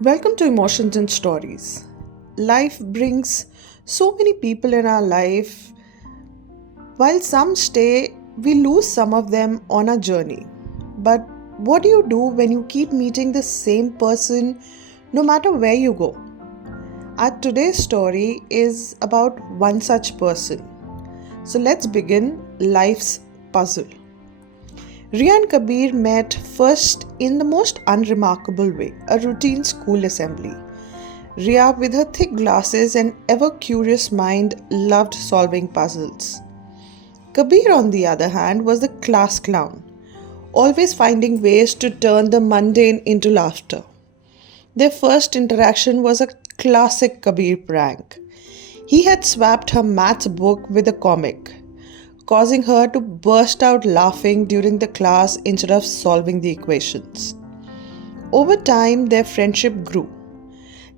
Welcome to Emotions and Stories. Life brings so many people in our life. While some stay, we lose some of them on our journey. But what do you do when you keep meeting the same person no matter where you go? Our today's story is about one such person. So let's begin life's puzzle. Ria and Kabir met first in the most unremarkable way, a routine school assembly. Ria, with her thick glasses and ever curious mind, loved solving puzzles. Kabir, on the other hand, was the class clown, always finding ways to turn the mundane into laughter. Their first interaction was a classic Kabir prank. He had swapped her maths book with a comic, causing her to burst out laughing during the class instead of solving the equations. Over time, their friendship grew.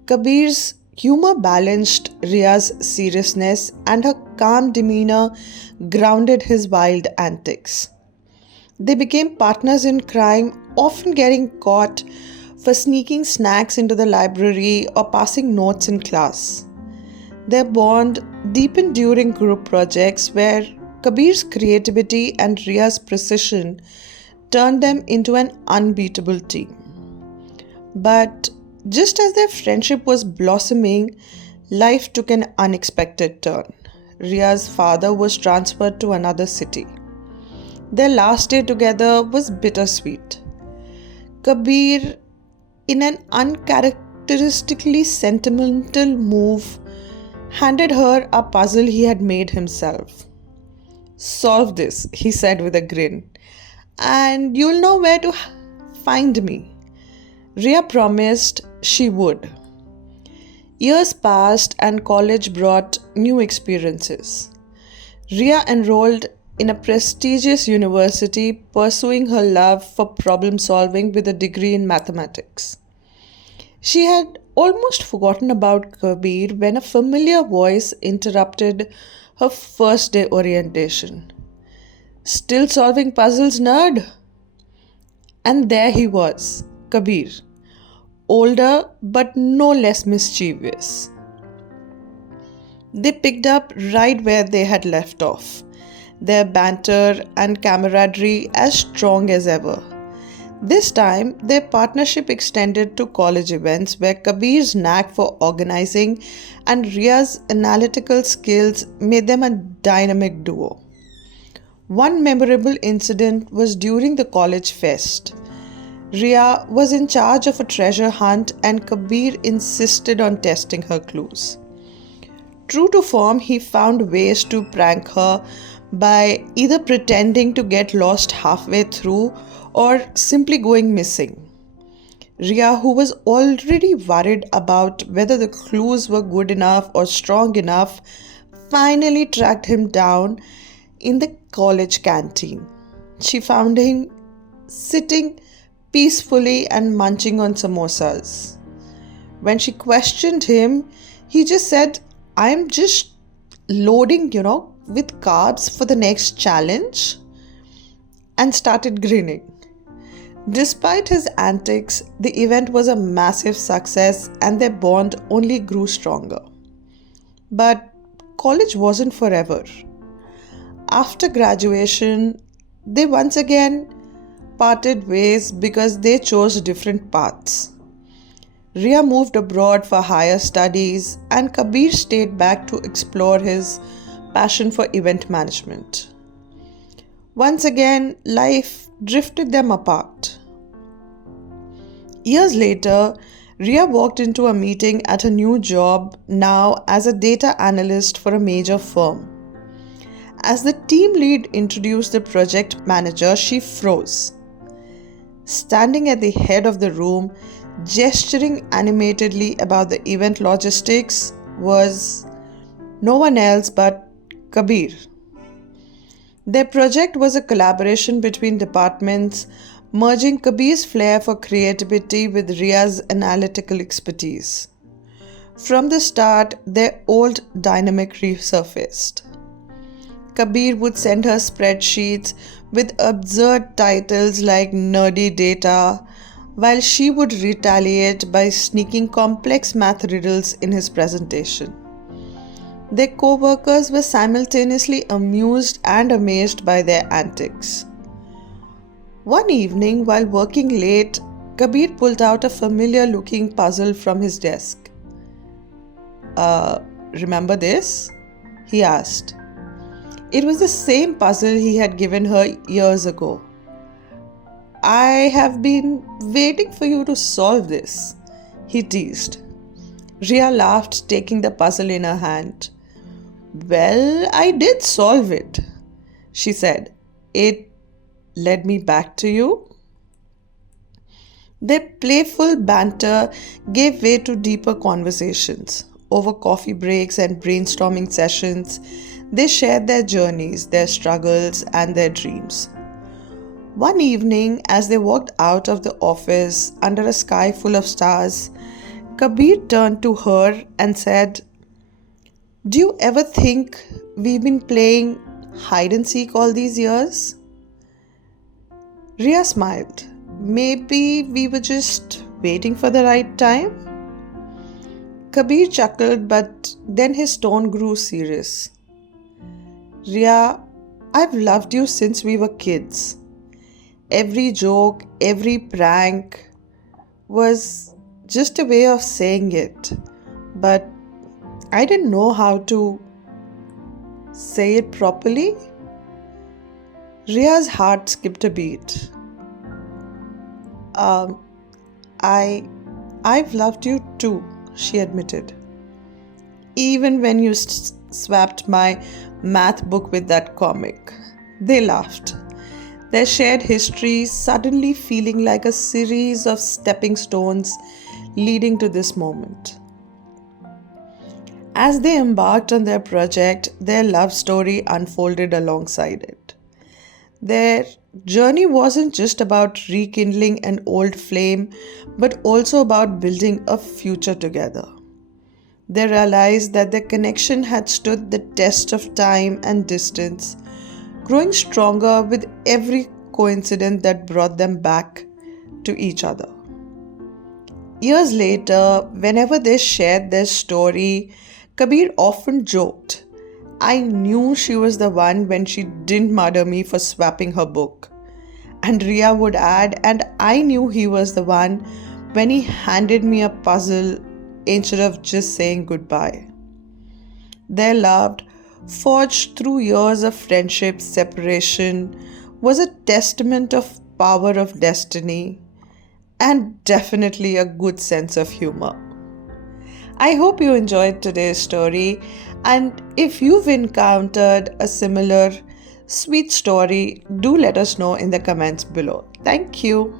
Kabir's humor balanced Ria's seriousness, and her calm demeanor grounded his wild antics. They became partners in crime, often getting caught for sneaking snacks into the library or passing notes in class. Their bond deepened during group projects where Kabir's creativity and Ria's precision turned them into an unbeatable team. But just as their friendship was blossoming, life took an unexpected turn. Ria's father was transferred to another city. Their last day together was bittersweet. Kabir, in an uncharacteristically sentimental move, handed her a puzzle he had made himself. "Solve this," he said with a grin, "and you'll know where to find me." Ria promised she would. Years passed and college brought new experiences. Ria enrolled in a prestigious university, pursuing her love for problem solving with a degree in mathematics. She had almost forgotten about Kabir when a familiar voice interrupted her first day orientation. "Still solving puzzles, nerd?" And there he was, Kabir, older but no less mischievous. They picked up right where they had left off, their banter and camaraderie as strong as ever. This time, their partnership extended to college events where Kabir's knack for organizing and Ria's analytical skills made them a dynamic duo. One memorable incident was during the college fest. Ria was in charge of a treasure hunt and Kabir insisted on testing her clues. True to form, he found ways to prank her by either pretending to get lost halfway through or simply going missing. Ria, who was already worried about whether the clues were good enough or strong enough, finally tracked him down in the college canteen. She found him sitting peacefully and munching on samosas. When she questioned him, he just said, "I'm just loading, with carbs for the next challenge," and started grinning. Despite his antics, the event was a massive success and their bond only grew stronger. But college wasn't forever. After graduation, they once again parted ways because they chose different paths. Ria moved abroad for higher studies and Kabir stayed back to explore his passion for event management. Once again, life drifted them apart. Years later, Ria walked into a meeting at a new job, now as a data analyst for a major firm. As the team lead introduced the project manager, she froze. Standing at the head of the room, gesturing animatedly about the event logistics, was no one else but Kabir. Their project was a collaboration between departments, merging Kabir's flair for creativity with Ria's analytical expertise. From the start, their old dynamic resurfaced. Kabir would send her spreadsheets with absurd titles like nerdy data, while she would retaliate by sneaking complex math riddles in his presentation. Their co workers were simultaneously amused and amazed by their antics. One evening, while working late, Kabir pulled out a familiar looking puzzle from his desk. Remember this? He asked. It was the same puzzle he had given her years ago. I have been waiting for you to solve this, he teased. Ria laughed, taking the puzzle in her hand. Well, I did solve it, she said. It led me back to you. Their playful banter gave way to deeper conversations. Over coffee breaks and brainstorming sessions, they shared their journeys, their struggles, and their dreams. One evening, as they walked out of the office under a sky full of stars, Kabir turned to her and said, Do you ever think we've been playing hide and seek all these years? Ria smiled. Maybe we were just waiting for the right time? Kabir chuckled, but then his tone grew serious. Ria, I've loved you since we were kids. Every joke, every prank was just a way of saying it, but I didn't know how to say it properly. Ria's heart skipped a beat. I've loved you too, she admitted. Even when you swapped my math book with that comic. They laughed. Their shared history suddenly feeling like a series of stepping stones leading to this moment. As they embarked on their project, their love story unfolded alongside it. Their journey wasn't just about rekindling an old flame, but also about building a future together. They realized that their connection had stood the test of time and distance, growing stronger with every coincidence that brought them back to each other. Years later, whenever they shared their story, Kabir often joked, I knew she was the one when she didn't murder me for swapping her book. And Ria would add, and I knew he was the one when he handed me a puzzle instead of just saying goodbye. Their love, forged through years of friendship, separation, was a testament of power of destiny and definitely a good sense of humor. I hope you enjoyed today's story, and if you've encountered a similar sweet story, do let us know in the comments below. Thank you.